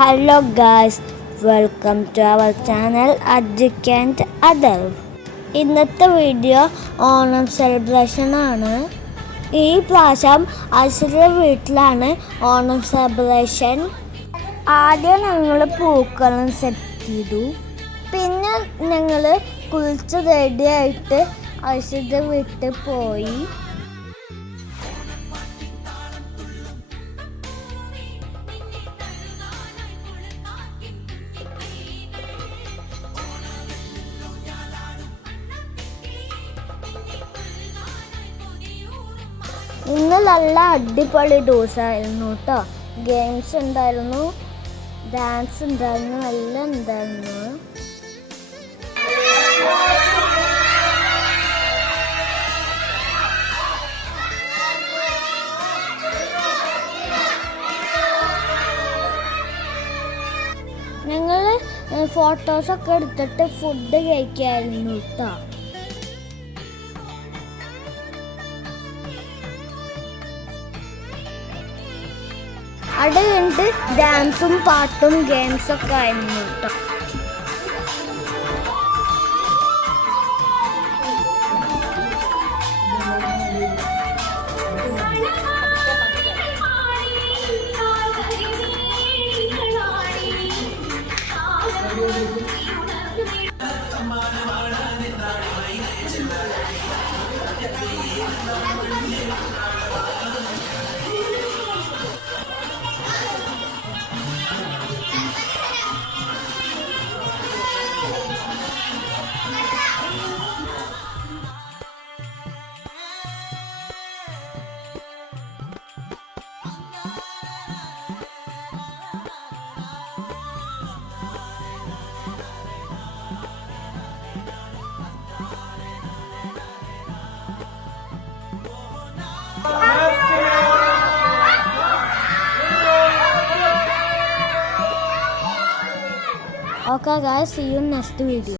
Hello guys, welcome to our channel Adjacent Adult. ഇന്നത്തെ video Onam celebration ആണ്. ഈ പ്രാവശ്യം അശ്വതിയുടെ വീട്ടിലാണ് ഓണം സെലിബ്രേഷൻ. ആദ്യം ഞങ്ങൾ പൂക്കളം സെറ്റ് ചെയ്തു. പിന്നെ ഞങ്ങൾ കുളിച്ച് റെഡിയായിട്ട് അശ്വതിയുടെ വീട്ടിൽ പോയി. ഇന്ന് നല്ല അടിപൊളി ദിവസമായിരുന്നു കേട്ടോ. ഗെയിംസ് ഉണ്ടായിരുന്നു, ഡാൻസ് ഉണ്ടായിരുന്നു, എല്ലാം ഉണ്ടായിരുന്നു. ഞങ്ങൾ ഫോട്ടോസൊക്കെ എടുത്തിട്ട് ഫുഡ് കഴിക്കായിരുന്നു കേട്ടോ. അവിടെ ഉണ്ട് ഡാൻസും പാട്ടും ഗെയിംസൊക്കെ ആയിരുന്നു കേട്ടോ. Okay guys, see you next video.